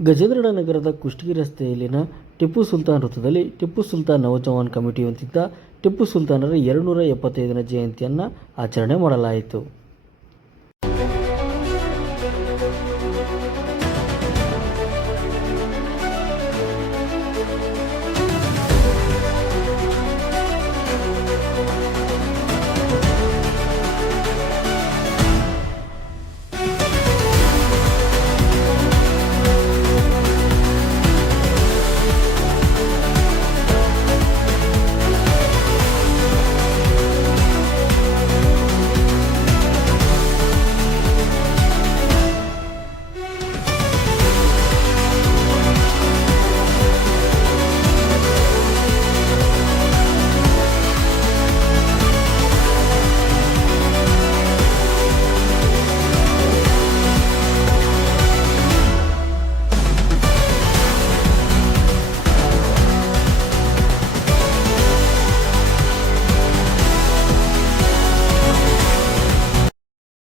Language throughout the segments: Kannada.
ಗಜೇಂದ್ರಗಡ ನಗರದ ಕುಷ್ಟಗಿ ರಸ್ತೆಯಲ್ಲಿನ ಟಿಪ್ಪು ಸುಲ್ತಾನ್ ವೃತ್ತದಲ್ಲಿ ಟಿಪ್ಪು ಸುಲ್ತಾನ್ ನವಜವಾನ್ ಕಮಿಟಿ ವತಿಯಿಂದ ಟಿಪ್ಪು ಸುಲ್ತಾನರ 275ನೇ ಜಯಂತಿಯನ್ನು ಆಚರಣೆ ಮಾಡಲಾಯಿತು.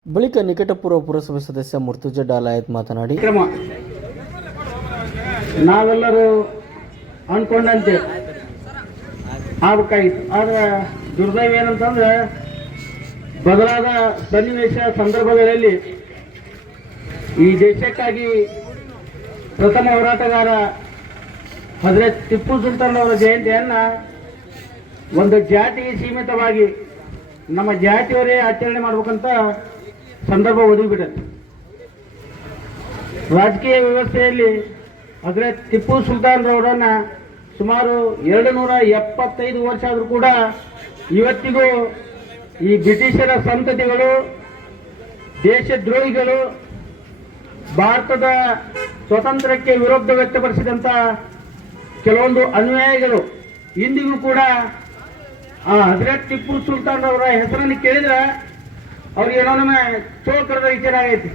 ಬಳಿಕ ನಿಕಟಪೂರ್ವ ಪುರಸಭೆ ಸದಸ್ಯ ಮುರ್ತುಜಾ ಡಾಲಾಯತ್ ಮಾತನಾಡಿ, ನಾವೆಲ್ಲರೂ ಅನ್ಕೊಂಡಂತೆ ಆಗಬೇಕಾಗಿತ್ತು. ಆದ್ರೆ ದುರ್ದೈವ ಏನಂತಂದ್ರೆ ಬದಲಾದ ಸನ್ನಿವೇಶ ಸಂದರ್ಭಗಳಲ್ಲಿ ಈ ದೇಶಕ್ಕಾಗಿ ಪ್ರಥಮ ಹೋರಾಟಗಾರ ಹಜರತ್ ಟಿಪ್ಪು ಸುಲ್ತಾನ್ ಅವರ ಜಯಂತಿಯನ್ನ ಒಂದು ಜಾತಿಗೆ ಸೀಮಿತವಾಗಿ ನಮ್ಮ ಜಾತಿಯವರೇ ಆಚರಣೆ ಮಾಡ್ಬೇಕಂತ ಸಂದರ್ಭ ಒದಗಿಬಿಟ್ಟೆ. ರಾಜಕೀಯ ವ್ಯವಸ್ಥೆಯಲ್ಲಿ ಹಜರತ್ ಟಿಪ್ಪು ಸುಲ್ತಾನ್ ರವರನ್ನ ಸುಮಾರು 275 ವರ್ಷ ಆದರೂ ಕೂಡ ಇವತ್ತಿಗೂ ಈ ಬ್ರಿಟಿಷರ ಸಂತತಿಗಳು, ದೇಶದ್ರೋಹಿಗಳು, ಭಾರತದ ಸ್ವಾತಂತ್ರ್ಯಕ್ಕೆ ವಿರೋಧ ವ್ಯಕ್ತಪಡಿಸಿದಂಥ ಕೆಲವೊಂದು ಅನುಯಾಯಿಗಳು ಇಂದಿಗೂ ಕೂಡ ಹಜರತ್ ಟಿಪ್ಪು ಸುಲ್ತಾನ್ ಅವರ ಹೆಸರನ್ನು ಕೇಳಿದ್ರೆ ಅವ್ರಿಗೆ ಏನೋ ನಮ್ಮ ಚೋಕರದ ವಿಚಾರ ಆಗೈತಿ.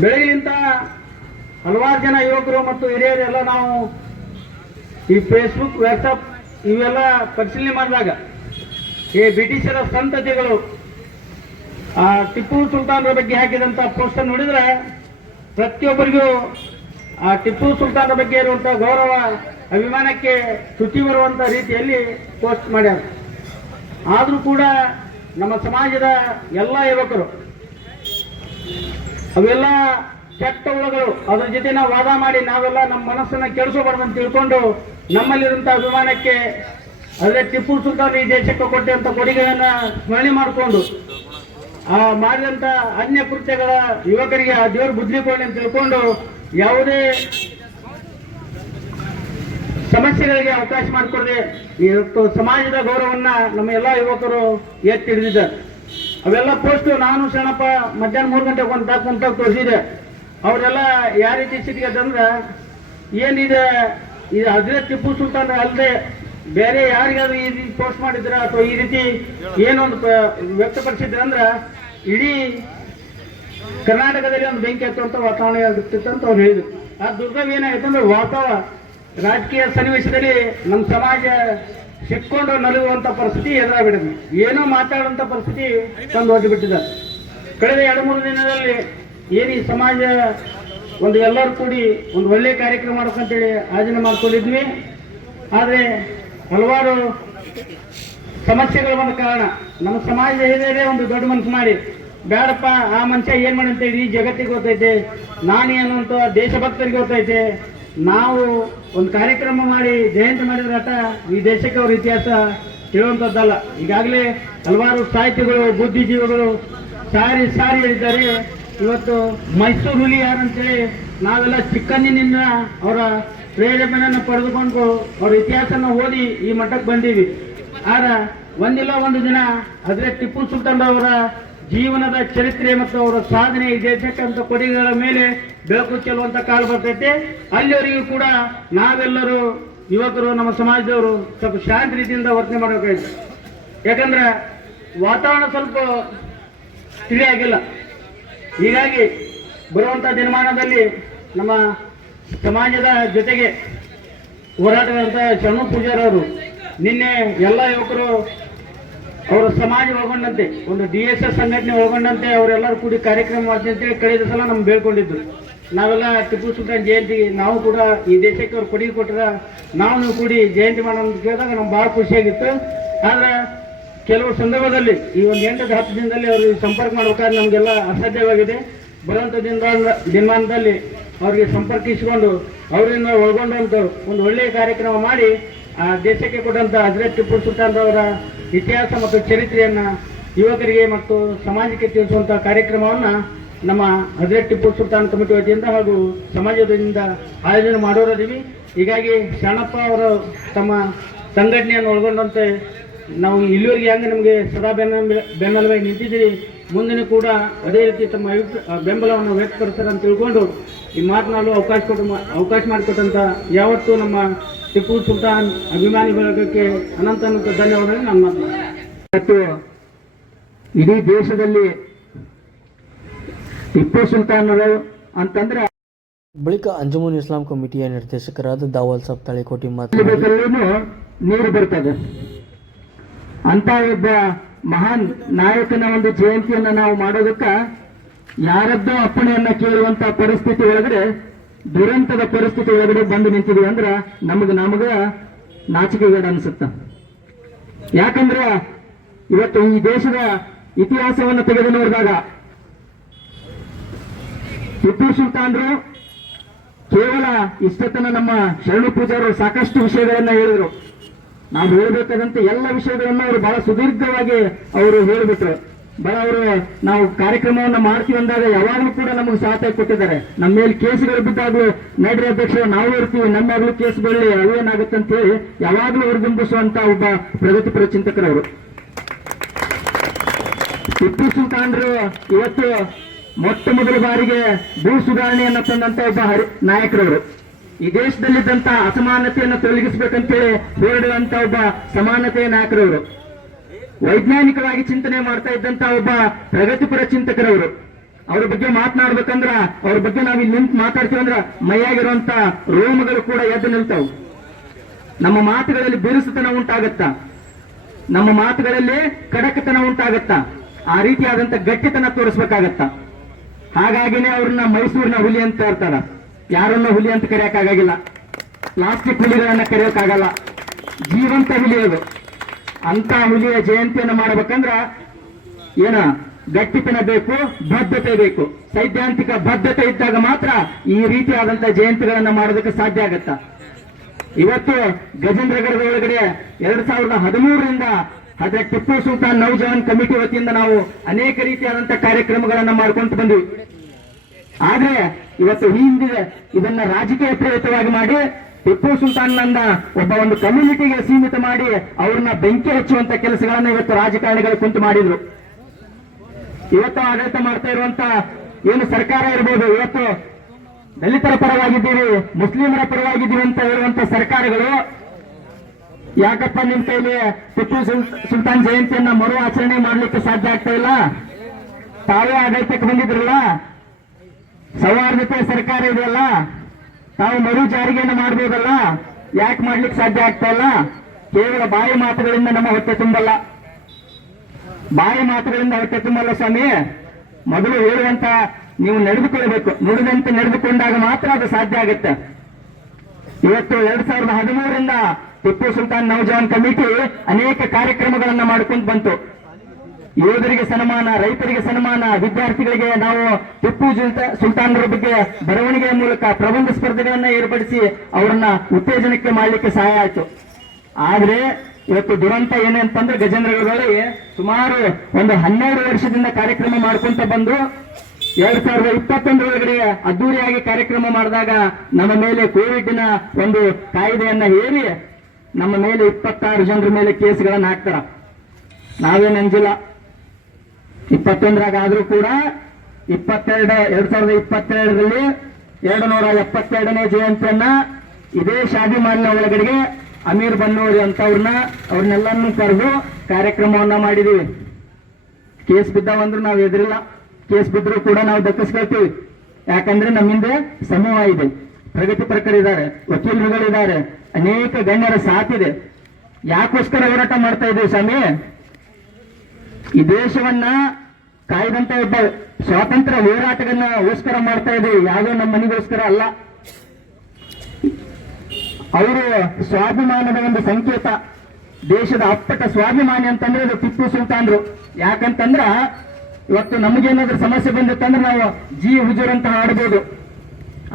ಬೆಳಗಿನಿಂದ ಹಲವಾರು ಜನ ಯುವಕರು ಮತ್ತು ಹಿರಿಯರೆಲ್ಲ ನಾವು ಈ ಫೇಸ್ಬುಕ್, ವಾಟ್ಸಪ್ ಇವೆಲ್ಲ ಪರಿಶೀಲನೆ ಮಾಡಿದಾಗ ಈ ಬ್ರಿಟಿಷರ ಸಂತತಿಗಳು ಟಿಪ್ಪು ಸುಲ್ತಾನರ ಬಗ್ಗೆ ಹಾಕಿದಂಥ ಪೋಸ್ಟನ್ನು ನೋಡಿದ್ರೆ ಪ್ರತಿಯೊಬ್ಬರಿಗೂ ಆ ಟಿಪ್ಪು ಸುಲ್ತಾನರ ಬಗ್ಗೆ ಇರುವಂಥ ಗೌರವ, ಅಭಿಮಾನಕ್ಕೆ ಚ್ಯುತಿ ಬರುವಂಥ ರೀತಿಯಲ್ಲಿ ಪೋಸ್ಟ್ ಮಾಡ್ಯಾರ. ಆದರೂ ಕೂಡ ನಮ್ಮ ಸಮಾಜದ ಎಲ್ಲ ಯುವಕರು ಅವೆಲ್ಲ ಕೆಟ್ಟ ಹುಳುಗಳು, ಅದ್ರ ಜೊತೆ ನಾವು ವಾದ ಮಾಡಿ ನಾವೆಲ್ಲ ನಮ್ಮ ಮನಸ್ಸನ್ನು ಕೆಡಿಸಬಾರ್ದಂತ ತಿಳ್ಕೊಂಡು ನಮ್ಮಲ್ಲಿರುವಂಥ ಅಭಿಮಾನಕ್ಕೆ ಅದೇ ಟಿಪ್ಪು ಸುಲ್ತಾನ್ ಈ ದೇಶಕ್ಕೆ ಕೊಟ್ಟಂಥ ಕೊಡುಗೆಯನ್ನು ಸ್ಮರಣೆ ಮಾಡಿಕೊಂಡು ಮಾಡಿದಂಥ ಅನ್ಯ ಕೃತ್ಯಗಳ ಯುವಕರಿಗೆ ಆ ದೇವರು ಬುದ್ಧಿ ಕೊಡಲಿ ಅಂತ ತಿಳ್ಕೊಂಡು ಯಾವುದೇ ಸಮಸ್ಯೆಗಳಿಗೆ ಅವಕಾಶ ಮಾಡಿಕೊಡದೆ ಇವತ್ತು ಸಮಾಜದ ಗೌರವನ್ನ ನಮ್ಮ ಎಲ್ಲ ಯುವಕರು ಎತ್ತಿ ಹಿಡಿದಿದ್ದಾರೆ. ಅವೆಲ್ಲ ಪೋಸ್ಟ್ ನಾನು ಶರಣಪ್ಪ ಮಧ್ಯಾಹ್ನ 3 ಗಂಟೆಗೆ ಕುಂತ ತೋರಿಸಿದೆ. ಅವರೆಲ್ಲ ಯಾವ ರೀತಿ ಸ್ಥಿತಿಗೆ ಅಂದ್ರೆ ಏನಿದೆ ಇದು ಹಜರತ್ ಟಿಪ್ಪು ಸುಲ್ತಾನ್ ಅಲ್ಲದೆ ಬೇರೆ ಯಾರಿಗಾದ್ರೂ ಈ ರೀತಿ ಪೋಸ್ಟ್ ಮಾಡಿದ್ರ ಅಥವಾ ಈ ರೀತಿ ಏನೊಂದು ವ್ಯಕ್ತಪಡಿಸಿದ್ರೆ ಅಂದ್ರೆ ಇಡೀ ಕರ್ನಾಟಕದಲ್ಲಿ ಒಂದು ಬೆಂಕಿ ಹತ್ತುವಂತ ವಾತಾವರಣ ಆಗುತ್ತಿತ್ತು ಅಂತ ಅವ್ರು ಹೇಳಿದ್ರು. ಆ ದುರ್ಗವ್ ಏನಾಗುತ್ತೆ ಅಂದ್ರೆ ವಾತಾವರಣ ರಾಜಕೀಯ ಸನ್ನಿವೇಶದಲ್ಲಿ ನಮ್ಮ ಸಮಾಜ ಸಿಕ್ಕೊಂಡು ನಲುಗುವಂತ ಪರಿಸ್ಥಿತಿ ಎದುರಾಗ್ಬಿಟ್ಟಿದೆ. ಏನೋ ಮಾತಾಡುವಂತ ಪರಿಸ್ಥಿತಿ ತಂದು ಹೋಗಿಬಿಟ್ಟಿದ್ದಾರೆ. ಕಳೆದ 2-3 ದಿನದಲ್ಲಿ ಏನು ಈ ಸಮಾಜ ಒಂದು ಎಲ್ಲರೂ ಕೂಡಿ ಒಂದು ಒಳ್ಳೆ ಕಾರ್ಯಕ್ರಮ ಮಾಡ್ಬೇಕಂತೇಳಿ ಆಯೋಜನೆ ಮಾಡ್ಕೊಂಡಿದ್ವಿ. ಆದರೆ ಹಲವಾರು ಸಮಸ್ಯೆಗಳು ಬಂದ ಕಾರಣ ನಮ್ಮ ಸಮಾಜ ಏನೇ ಒಂದು ದೊಡ್ಡ ಮನಸ್ಸು ಮಾಡಿ ಬೇಡಪ್ಪ ಆ ಮನುಷ್ಯ ಏನ್ ಮಾಡಂತ ಇಡೀ ಜಗತ್ತಿಗೆ ಗೊತ್ತೈತೆ, ನಾನೇನು ಅಂತ ದೇಶಭಕ್ತರಿಗೆ ಗೊತ್ತೈತೆ, ನಾವು ಒಂದು ಕಾರ್ಯಕ್ರಮ ಮಾಡಿ ಜಯಂತಿ ಮಾಡಿದ್ರಾಟ ಈ ದೇಶಕ್ಕೆ ಅವ್ರ ಇತಿಹಾಸ ಹೇಳುವಂಥದ್ದಲ್ಲ. ಈಗಾಗಲೇ ಹಲವಾರು ಸಾಹಿತಿಗಳು, ಬುದ್ಧಿಜೀವಿಗಳು ಸಾರಿ ಹೇಳಿದ್ದಾರೆ. ಇವತ್ತು ಮೈಸೂರು ಹುಲಿ ಯಾರಂತೇಳಿ ನಾವೆಲ್ಲ ಚಿಕ್ಕಂದಿನಿಂದ ಅವರ ಪ್ರೇರಣೆಯನ್ನು ಪಡೆದುಕೊಂಡು ಅವ್ರ ಇತಿಹಾಸನ ಓದಿ ಈ ಮಟ್ಟಕ್ಕೆ ಬಂದೀವಿ. ಆದ್ರೆ ಒಂದಿಲ್ಲ ಒಂದು ದಿನ ಹಜರತ್ ಟಿಪ್ಪು ಸುಲ್ತಾನ್ ಅವರ ಜೀವನದ ಚರಿತ್ರೆ ಮತ್ತು ಅವರ ಸಾಧನೆ ಈ ದೇಶಕ್ಕಂತ ಕೊಡುಗೆಗಳ ಮೇಲೆ ಬೆಳಕು ಚೆಲ್ಲುವಂತ ಕಾಲ ಬರ್ತೈತೆ. ಅಲ್ಲಿವರೆಗೂ ಕೂಡ ನಾವೆಲ್ಲರೂ ಯುವಕರು, ನಮ್ಮ ಸಮಾಜದವರು ಸ್ವಲ್ಪ ಶಾಂತ ರೀತಿಯಿಂದ ವರ್ತನೆ ಮಾಡಬೇಕಾಗಿದೆ. ಯಾಕಂದ್ರೆ ವಾತಾವರಣ ಸ್ವಲ್ಪ ತಿಳಿಯಾಗಿಲ್ಲ. ಹೀಗಾಗಿ ಬರುವಂತ ದಿನಮಾನದಲ್ಲಿ ನಮ್ಮ ಸಮಾಜದ ಜೊತೆಗೆ ಹೋರಾಟದಂತ ಶರಣು ಪೂಜಾರ್ ಅವರು ನಿನ್ನೆ ಎಲ್ಲ ಯುವಕರು ಅವರ ಸಮಾಜ ಒಳಗೊಂಡಂತೆ ಒಂದು DSS ಸಂಘಟನೆ ಒಳಗೊಂಡಂತೆ ಅವರೆಲ್ಲರೂ ಕೂಡಿ ಕಾರ್ಯಕ್ರಮ ಮಾಡ್ತೀವಿ ಅಂತೇಳಿ ಕಳೆದ ಸಲ ನಮ್ಗೆ ಬೇಡ್ಕೊಂಡಿದ್ರು. ನಾವೆಲ್ಲ ಟಿಪ್ಪು ಸುಲ್ತಾನ್ ಜಯಂತಿ ನಾವು ಕೂಡ ಈ ದೇಶಕ್ಕೆ ಅವ್ರು ಕೊಡುಗೆ ಕೊಟ್ಟರ ನಾವು ನೀವು ಕೂಡಿ ಜಯಂತಿ ಮಾಡೋಣ ಅಂತ ಕೇಳಿದಾಗ ನಮ್ಗೆ ಭಾಳ ಖುಷಿಯಾಗಿತ್ತು. ಆದರೆ ಕೆಲವು ಸಂದರ್ಭದಲ್ಲಿ ಈ ಒಂದು 8-10 ದಿನದಲ್ಲಿ ಅವ್ರಿಗೆ ಸಂಪರ್ಕ ಮಾಡ್ಬೇಕಾದ್ರೆ ನಮಗೆಲ್ಲ ಅಸಾಧ್ಯವಾಗಿದೆ. ಬರುವಂಥ ದಿನಮಾನದಲ್ಲಿ ಅವರಿಗೆ ಸಂಪರ್ಕಿಸಿಕೊಂಡು ಅವರಿಂದ ಒಳಗೊಂಡಂಥ ಒಂದು ಒಳ್ಳೆಯ ಕಾರ್ಯಕ್ರಮ ಮಾಡಿ ಆ ದೇಶಕ್ಕೆ ಕೊಟ್ಟಂಥ ಹಜರತ್ ಟಿಪ್ಪು ಸುಲ್ತಾನ್ ಅವರ ಇತಿಹಾಸ ಮತ್ತು ಚರಿತ್ರೆಯನ್ನು ಯುವಕರಿಗೆ ಮತ್ತು ಸಮಾಜಕ್ಕೆ ತಿಳಿಸುವಂಥ ಕಾರ್ಯಕ್ರಮವನ್ನು ನಮ್ಮ ಹಜರತ್ ಟಿಪ್ಪು ಸುಲ್ತಾನ್ ಕಮಿಟಿ ವತಿಯಿಂದ ಹಾಗೂ ಸಮಾಜದಿಂದ ಆಯೋಜನೆ ಮಾಡೋರಿದ್ದೀವಿ. ಹೀಗಾಗಿ ಶರಣಪ್ಪ ಅವರು ತಮ್ಮ ಸಂಘಟನೆಯನ್ನು ಒಳಗೊಂಡಂತೆ ನಾವು ಇಲ್ಲಿವರೆಗೆ ಹೆಂಗೆ ನಮಗೆ ಸದಾ ಬೆನ್ನೆಲುಬಾಗಿ ನಿಂತಿದ್ದೀರಿ, ಮುಂದಿನ ಕೂಡ ಅದೇ ರೀತಿ ತಮ್ಮ ಬೆಂಬಲವನ್ನು ವ್ಯಕ್ತಪಡಿಸ್ತಾರೆ ಅಂತ ತಿಳ್ಕೊಂಡು ಈ ಮಾತನಾಡಲು ಅವಕಾಶ ಮಾಡಿಕೊಟ್ಟಂಥ ಯಾವತ್ತೂ ನಮ್ಮ ಟಿಪ್ಪು ಸುಲ್ತಾನ್ ಅಭಿಮಾನಿ ಬಳಗಕ್ಕೆ ಅನಂತ ಧನ್ಯವಾದಗಳು. ನನ್ನ ಮತ್ತು ಇಡೀ ದೇಶದಲ್ಲಿ ಟಿಪ್ಪು ಸುಲ್ತಾನರು ಅಂತಂದ್ರೆ ಬಳಿಕ ಅಂಜುಮನ್ ಇಸ್ಲಾಂ ಕಮಿಟಿಯ ನಿರ್ದೇಶಕರಾದ ದಾವಲ್ ಸಾಬ್ ತಾಳಿಕೋಟಿ ಮಾತನಾಡಿ ನೀರು ಬರ್ತದೆ ಅಂತ ಒಬ್ಬ ಮಹಾನ್ ನಾಯಕನ ಒಂದು ಜಯಂತಿಯನ್ನ ನಾವು ಮಾಡೋದಕ್ಕ ಯಾರದ್ದೋ ಅಪ್ಪಣೆಯನ್ನ ಕೇಳುವಂತ ಪರಿಸ್ಥಿತಿ ಒಳಗಡೆ, ದುರಂತದ ಪರಿಸ್ಥಿತಿ ಒಳಗಡೆ ಬಂದು ನಿಂತಿದ್ವಿ ಅಂದ್ರ ನಮಗ ನಾಚಿಕೆಗೇಡು ಅನ್ಸುತ್ತ. ಯಾಕಂದ್ರ ಇವತ್ತು ಈ ದೇಶದ ಇತಿಹಾಸವನ್ನು ತೆಗೆದು ನೋಡಿದಾಗ ಟಿಪ್ಪು ಸುಲ್ತಾನ್ರು ಕೇವಲ ಇಷ್ಟತನ ನಮ್ಮ ಶರಣು ಪೂಜಾರು ಸಾಕಷ್ಟು ವಿಷಯಗಳನ್ನ ಹೇಳಿದ್ರು. ನಾವು ಹೇಳಬೇಕಾದಂತೆ ಎಲ್ಲ ವಿಷಯಗಳನ್ನ ಅವರು ಬಹಳ ಸುದೀರ್ಘವಾಗಿ ಅವರು ಹೇಳಿಬಿಟ್ರು. ಅವರು ನಾವು ಕಾರ್ಯಕ್ರಮವನ್ನ ಮಾಡ್ತೀವಿ ಅಂದಾಗ ಯಾವಾಗಲೂ ಕೂಡ ನಮಗೆ ಸಹಾಯ ಕೊಟ್ಟಿದ್ದಾರೆ. ನಮ್ಮ ಮೇಲೆ ಕೇಸ್ಗಳು ಬಿದ್ದಾಗಲೂ ನಡ್ರಿ ಅಧ್ಯಕ್ಷರು ನಾವು ಇರ್ತೀವಿ, ನಮ್ಮಾಗ್ಲೂ ಕೇಸ್ ಬರಲಿ ಅವೇನಾಗುತ್ತೆ ಅಂತ ಹೇಳಿ ಯಾವಾಗಲೂ ಹೊರಗುಂಬಿಸುವಂತ ಒಬ್ಬ ಪ್ರಗತಿಪರ ಚಿಂತಕರವರು. ಟಿಪ್ಪು ಸುಲ್ತಾನ್ರು ಇವತ್ತು ಮೊಟ್ಟ ಮೊದಲ ಬಾರಿಗೆ ಭೂ ಸುಧಾರಣೆಯನ್ನು ತಂದಂತ ಒಬ್ಬ ನಾಯಕರವರು. ಈ ದೇಶದಲ್ಲಿದ್ದಂತ ಅಸಮಾನತೆಯನ್ನು ತೊಲಗಿಸಬೇಕಂತೇಳಿ ಹೋರಾಡುವಂತ ಒಬ್ಬ ಸಮಾನತೆಯ ನಾಯಕರವರು. ವೈಜ್ಞಾನಿಕವಾಗಿ ಚಿಂತನೆ ಮಾಡ್ತಾ ಇದ್ದಂತ ಒಬ್ಬ ಪ್ರಗತಿಪರ ಚಿಂತಕರವರು. ಅವ್ರ ಬಗ್ಗೆ ಮಾತನಾಡ್ಬೇಕಂದ್ರ, ಅವ್ರ ಬಗ್ಗೆ ನಾವು ಇಲ್ಲಿ ನಿಂತು ಮಾತಾಡ್ತೀವಿ ಅಂದ್ರ ಮೈಯಾಗಿರುವಂತ ರೋಮಗಳು ಕೂಡ ಎದ್ದು ನಿಲ್ತಾವು. ನಮ್ಮ ಮಾತುಗಳಲ್ಲಿ ಬಿರುಸುತನ ಉಂಟಾಗತ್ತಾ, ನಮ್ಮ ಮಾತುಗಳಲ್ಲಿ ಕಡಕತನ ಉಂಟಾಗತ್ತಾ, ಆ ರೀತಿಯಾದಂತ ಗಟ್ಟಿತನ ತೋರಿಸ್ಬೇಕಾಗತ್ತ. ಹಾಗಾಗಿನೇ ಅವ್ರನ್ನ ಮೈಸೂರಿನ ಹುಲಿ ಅಂತ ಇರ್ತಾರ. ಯಾರನ್ನ ಹುಲಿ ಅಂತ ಕರೆಯಕ್ಕಾಗಿಲ್ಲ, ಪ್ಲಾಸ್ಟಿಕ್ ಹುಲಿಗಳನ್ನ ಕರೆಯೋಕ್ಕಾಗಲ್ಲ, ಜೀವಂತ ಹುಲಿ ಅದು. ಅಂತ ಹುಲಿಯ ಜಯಂತಿಯನ್ನು ಮಾಡಬೇಕಂದ್ರ ಏನ ಗಟ್ಟಿತನ ಬೇಕು, ಬದ್ಧತೆ ಬೇಕು. ಸೈದ್ಧಾಂತಿಕ ಬದ್ಧತೆ ಇದ್ದಾಗ ಮಾತ್ರ ಈ ರೀತಿಯಾದಂತ ಜಯಂತಿಗಳನ್ನ ಮಾಡೋದಕ್ಕೆ ಸಾಧ್ಯ ಆಗತ್ತ. ಇವತ್ತು ಗಜೇಂದ್ರಗಢದ ಒಳಗಡೆ 2013ರಿಂದ ಹಜರತ್ ಟಿಪ್ಪು ಸುಲ್ತಾನ್ ನೌಜವಾನ್ ಕಮಿಟಿ ವತಿಯಿಂದ ನಾವು ಅನೇಕ ರೀತಿಯಾದಂತ ಕಾರ್ಯಕ್ರಮಗಳನ್ನ ಮಾಡ್ಕೊಂತ ಬಂದ್ವಿ. ಆದ್ರೆ ಇವತ್ತು ಹಿಂದಿದೆ ಇದನ್ನ ರಾಜಕೀಯ ಪ್ರೇರಿತವಾಗಿ ಮಾಡಿ ಟಿಪ್ಪು ಸುಲ್ತಾನ್ನನ್ನ ಒಬ್ಬ ಒಂದು ಕಮ್ಯುನಿಟಿಗೆ ಸೀಮಿತ ಮಾಡಿ ಅವ್ರನ್ನ ಬೆಂಕಿ ಹಚ್ಚುವಂತ ಕೆಲಸಗಳನ್ನ ಇವತ್ತು ರಾಜಕಾರಣಿಗಳು ಕುಂತು ಮಾಡಿದ್ರು. ಇವತ್ತು ಆಡಳಿತ ಮಾಡ್ತಾ ಇರುವಂತ ಏನು ಸರ್ಕಾರ ಇರ್ಬೋದು, ಇವತ್ತು ದಲಿತರ ಪರವಾಗಿದ್ದೀವಿ, ಮುಸ್ಲಿಮರ ಪರವಾಗಿದ್ದೀವಿ ಅಂತ ಹೇಳುವಂತ ಸರ್ಕಾರಗಳು ಯಾಕಪ್ಪ ನಿಮ್ ಕೈಲಿ ಟಿಪ್ಪು ಸುಲ್ತಾನ್ ಜಯಂತಿಯನ್ನ ಮರು ಆಚರಣೆ ಮಾಡ್ಲಿಕ್ಕೆ ಸಾಧ್ಯ ಆಗ್ತಾ ಇಲ್ಲ? ತಾವೇ ಆಡಳಿತಕ್ಕೆ ಬಂದಿದ್ರಲ್ಲ, ಸೌಹಾರ್ದತೆ ಸರ್ಕಾರ ಇದೆಯಲ್ಲ, ತಾವು ಮರು ಜಾರಿಗೆಯನ್ನು ಮಾಡಬಹುದಲ್ಲ, ಯಾಕೆ ಮಾಡ್ಲಿಕ್ಕೆ ಸಾಧ್ಯ ಆಗ್ತಾ ಇಲ್ಲ? ಕೇವಲ ಬಾಯಿ ಮಾತುಗಳಿಂದ ನಮ್ಮ ಹೊಟ್ಟೆ ತುಂಬಲ್ಲ, ಬಾಯಿ ಮಾತುಗಳಿಂದ ಹೊಟ್ಟೆ ತುಂಬಲ್ಲ ಸ್ವಾಮಿ. ಮೊದಲು ಹೇಳುವಂತ ನೀವು ನಡೆದುಕೊಳ್ಳಬೇಕು, ನುಡಿದಂತೆ ನಡೆದುಕೊಂಡಾಗ ಮಾತ್ರ ಅದು ಸಾಧ್ಯ ಆಗುತ್ತೆ. ಇವತ್ತು 2013ರಿಂದ ಟಿಪ್ಪು ಸುಲ್ತಾನ್ ನೌಜವಾನ್ ಕಮಿಟಿ ಅನೇಕ ಕಾರ್ಯಕ್ರಮಗಳನ್ನ ಮಾಡ್ಕೊಂಡು ಬಂತು. ಯೋಧರಿಗೆ ಸನ್ಮಾನ, ರೈತರಿಗೆ ಸನ್ಮಾನ, ವಿದ್ಯಾರ್ಥಿಗಳಿಗೆ ನಾವು ಟಿಪ್ಪು ಸುಲ್ತಾನರ ಬಗ್ಗೆ ಬರವಣಿಗೆಯ ಮೂಲಕ ಪ್ರಬಂಧ ಸ್ಪರ್ಧೆಗಳನ್ನ ಏರ್ಪಡಿಸಿ ಅವರನ್ನ ಉತ್ತೇಜನಕ್ಕೆ ಮಾಡಲಿಕ್ಕೆ ಸಹಾಯ ಆಯಿತು. ಆದ್ರೆ ಇವತ್ತು ದುರಂತ ಏನು ಅಂತಂದ್ರೆ ಗಜೇಂದ್ರಗಢದಲ್ಲಿ ಸುಮಾರು ಒಂದು 12 ವರ್ಷದಿಂದ ಕಾರ್ಯಕ್ರಮ ಮಾಡ್ಕೊಂತ ಬಂದು 2021 ಅದ್ದೂರಿಯಾಗಿ ಕಾರ್ಯಕ್ರಮ ಮಾಡಿದಾಗ ನಮ್ಮ ಮೇಲೆ ಕೋವಿಡ್ನ ಒಂದು ಕಾಯ್ದೆಯನ್ನ ಹೇರಿ ನಮ್ಮ ಮೇಲೆ 26 ಜನರ ಮೇಲೆ ಕೇಸ್ಗಳನ್ನ ಹಾಕ್ತಾರ. ನಾವೇನು ಅಂಜಿಲ್ಲ. 21 ಆದ್ರೂ ಕೂಡ 2022ರಲ್ಲಿ 272ನೇ ಜಯಂತಿಯನ್ನ ಇದೇ ಶಾದಿ ಮಾಲಿನ ಒಳಗಡೆಗೆ ಅಮೀರ್ ಬನ್ನೋರಿ ಅವ್ರನ್ನೆಲ್ಲನ್ನೂ ಕರೆದು ಕಾರ್ಯಕ್ರಮವನ್ನ ಮಾಡಿದೀವಿ. ಕೇಸ್ ಬಿದ್ದಾವಂದ್ರೂ ನಾವು ಎದುರಿಲ್ಲ, ಕೇಸ್ ಬಿದ್ದರೂ ಕೂಡ ನಾವು ದಕ್ಕಿಸ್ಕೊಳ್ತೀವಿ. ಯಾಕಂದ್ರೆ ನಮ್ಮಿಂದ ಸಮೂಹ ಇದೆ, ಪ್ರಗತಿಪರರಿದ್ದಾರೆ, ವಕೀಲರುಗಳಿದ್ದಾರೆ, ಅನೇಕ ಗಣ್ಯರ ಸಾಥಿದೆ. ಯಾಕೋಸ್ಕರ ಹೋರಾಟ ಮಾಡ್ತಾ ಇದ್ದೀವಿ ಸ್ವಾಮಿ? ಈ ದೇಶವನ್ನ ಕಾಯ್ದಂತ ಒಬ್ಬ ಸ್ವಾತಂತ್ರ್ಯ ಹೋರಾಟಗೋಸ್ಕರ ಮಾಡ್ತಾ ಇದ್ದೀವಿ, ಯಾವುದೋ ನಮ್ಮ ಮನೆಗೋಸ್ಕರ ಅಲ್ಲ. ಅವರು ಸ್ವಾಭಿಮಾನದ ಒಂದು ಸಂಕೇತ, ದೇಶದ ಅಪ್ಪಟ ಸ್ವಾಭಿಮಾನಿ ಅಂತಂದ್ರೆ ಇದು ಟಿಪ್ಪು ಸುಲ್ತಾನ್ರು. ಯಾಕಂತಂದ್ರ ಇವತ್ತು ನಮಗೇನಾದ್ರೂ ಸಮಸ್ಯೆ ಬಂದಿತ್ತಂದ್ರೆ ನಾವು ಜಿ ಹುಜೂರ್ ಅಂತ ಹಾಡ್ಬೋದು,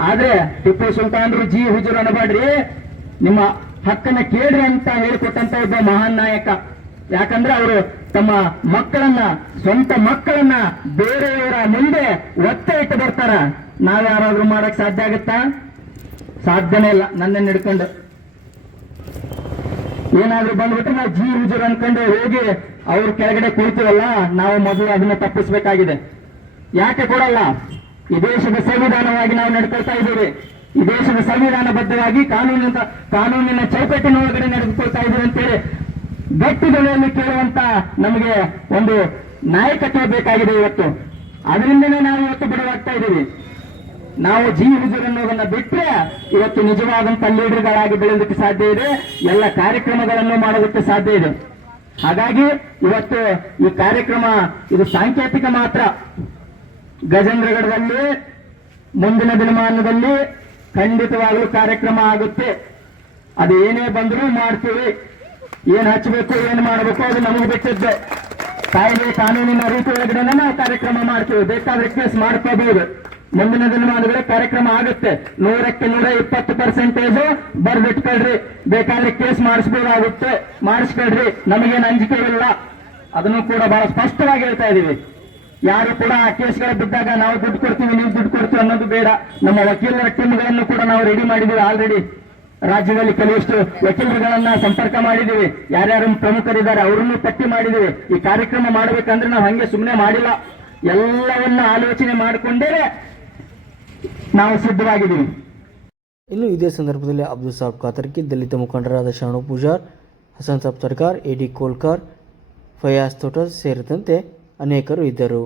ಆದ್ರೆ ಟಿಪ್ಪು ಸುಲ್ತಾನ್ರು ಜಿ ಹುಜೂರ್ ಅನ್ನಬೇಡ್ರಿ, ನಿಮ್ಮ ಹಕ್ಕನ್ನ ಕೇಳ್ರಿ ಅಂತ ಹೇಳಿಕೊಟ್ಟಂತ ಒಬ್ಬ ಮಹಾನ್ ನಾಯಕ. ಯಾಕಂದ್ರೆ ಅವರು ತಮ್ಮ ಮಕ್ಕಳನ್ನ, ಸ್ವಂತ ಮಕ್ಕಳನ್ನ ಬೇರೆಯವರ ಮುಂದೆ ಒತ್ತೆ ಇಟ್ಟು ಬರ್ತಾರ. ನಾವ್ಯಾರಾದ್ರೂ ಮಾಡಕ್ ಸಾಧ್ಯ ಆಗುತ್ತಾ? ಸಾಧ್ಯನೇ ಇಲ್ಲ. ನನ್ನನ್ನು ಹಿಡ್ಕೊಂಡು ಏನಾದ್ರೂ ಬಂದ್ಬಿಟ್ರೆ ನಾವು ಜಿ ಹುಜೂರ್ ಅನ್ಕೊಂಡು ಹೋಗಿ ಅವ್ರ ಕೆಳಗಡೆ ಕುಳಿತೀವಲ್ಲ, ನಾವು ಮೊದಲು ಅದನ್ನ ತಪ್ಪಿಸ್ಬೇಕಾಗಿದೆ. ಯಾಕೆ ಕೊಡಲ್ಲ? ಈ ದೇಶದ ಸಂವಿಧಾನವಾಗಿ ನಾವು ನಡ್ಕೊಳ್ತಾ ಇದ್ದೀವಿ, ಈ ದೇಶದ ಸಂವಿಧಾನಬದ್ಧವಾಗಿ ಕಾನೂನಿನ ಚೌಕಟ್ಟಿನೊಳಗಡೆ ನಡೆದುಕೊಳ್ತಾ ಇದ್ದೀವಿ ಅಂತೇಳಿ ಗಟ್ಟಿ ಧ್ವನಿಯಲ್ಲಿ ಕೇಳುವಂತ ನಮಗೆ ಒಂದು ನಾಯಕತ್ವ ಬೇಕಾಗಿದೆ ಇವತ್ತು. ಅದರಿಂದನೇ ನಾವು ಇವತ್ತು ಬಿಡುವಾಗ್ತಾ ಇದ್ದೀವಿ. ನಾವು ಜಿ ಹುಜೂರ್ ಅನ್ನೋದನ್ನ ಬಿಟ್ರೆ ಇವತ್ತು ನಿಜವಾದಂತ ಲೀಡರ್ಗಳಾಗಿ ಬೆಳೆಯೋದಕ್ಕೆ ಸಾಧ್ಯ ಇದೆ, ಎಲ್ಲ ಕಾರ್ಯಕ್ರಮಗಳನ್ನು ಮಾಡೋದಕ್ಕೆ ಸಾಧ್ಯ ಇದೆ. ಹಾಗಾಗಿ ಇವತ್ತು ಈ ಕಾರ್ಯಕ್ರಮ ಇದು ಸಾಂಕೇತಿಕ ಮಾತ್ರ. ಗಜೇಂದ್ರಗಢದಲ್ಲಿ ಮುಂದಿನ ದಿನಮಾನದಲ್ಲಿ ಖಂಡಿತವಾಗಲೂ ಕಾರ್ಯಕ್ರಮ ಆಗುತ್ತೆ. ಅದು ಏನೇ ಬಂದರೂ ಮಾಡ್ತೀವಿ. ಏನ್ ಹಚ್ಚಬೇಕು, ಏನ್ ಮಾಡಬೇಕು ಅದು ನಮಗೆ ಬಿಟ್ಟಿದ್ದೆ. ಕಾಯ್ದೆ ಕಾನೂನಿನ ರೀತಿ ಒಳಗಡೆ ನಾವು ಕಾರ್ಯಕ್ರಮ ಮಾಡ್ತೀವಿ. ಬೇಕಾದ್ರೆ ಕೇಸ್ ಮಾಡ್ಕೋಬಹುದು. ಮುಂದಿನ ದಿನಮಾನಗಳೇ ಕಾರ್ಯಕ್ರಮ ಆಗುತ್ತೆ. 100ಕ್ಕೆ 120% ಬರ್ದಿಟ್ಕೊಳ್ರಿ. ಬೇಕಾದ್ರೆ ಕೇಸ್ ಮಾಡಿಸ್ಬೋದಾಗುತ್ತೆ, ಮಾಡಿಸ್ಕೊಳ್ರಿ. ನಮಗೇನು ಅಂಜಿಕೆ ಇಲ್ಲ. ಅದನ್ನು ಕೂಡ ಬಹಳ ಸ್ಪಷ್ಟವಾಗಿ ಹೇಳ್ತಾ ಇದೀವಿ. ಯಾರು ಕೂಡ ಆ ಕೇಸ್ಗಳ ಬಿದ್ದಾಗ ನಾವು ದುಡ್ಡು ಕೊಡ್ತೀವಿ, ನೀವು ದುಡ್ಡು ಕೊಡ್ತೀವಿ ಅನ್ನೋದು ಬೇಡ. ನಮ್ಮ ವಕೀಲರ ಟೀಮ್ಗಳನ್ನು ಕೂಡ ನಾವು ರೆಡಿ ಮಾಡಿದ್ದೀವಿ. ಆಲ್ರೆಡಿ ರಾಜ್ಯದಲ್ಲಿ ಕೆಲವಷ್ಟು ವಕೀಲರುಗಳನ್ನ ಸಂಪರ್ಕ ಮಾಡಿದ್ದೀವಿ. ಯಾರ್ಯಾರು ಪ್ರಮುಖರಿದ್ದಾರೆ ಅವರನ್ನು ಪಟ್ಟಿ ಮಾಡಿದ್ದೀವಿ. ಈ ಕಾರ್ಯಕ್ರಮ ಮಾಡಬೇಕಂದ್ರೆ ನಾವು ಹಂಗೆ ಸುಮ್ಮನೆ ಮಾಡಿಲ್ಲ, ಎಲ್ಲವನ್ನ ಆಲೋಚನೆ ಮಾಡಿಕೊಂಡೇ ನಾವು ಸಿದ್ಧವಾಗಿದ್ದೀವಿ. ಇನ್ನು ಇದೇ ಸಂದರ್ಭದಲ್ಲಿ ಅಬ್ದುಲ್ ಸಾಬ್ ಕಾತರ್ಕಿ, ದಲಿತ ಮುಖಂಡರಾದ ಶರಣು ಪೂಜಾರ್, ಹಸನ್ ಸಾಬ್ ಸರ್ಕಾರ್, ಎಡಿ ಕೋಲ್ಕಾರ್, ಫಯಾಜ್ ತೋಟರ್ ಸೇರಿದಂತೆ ಅನೇಕರು ಇದ್ದರು.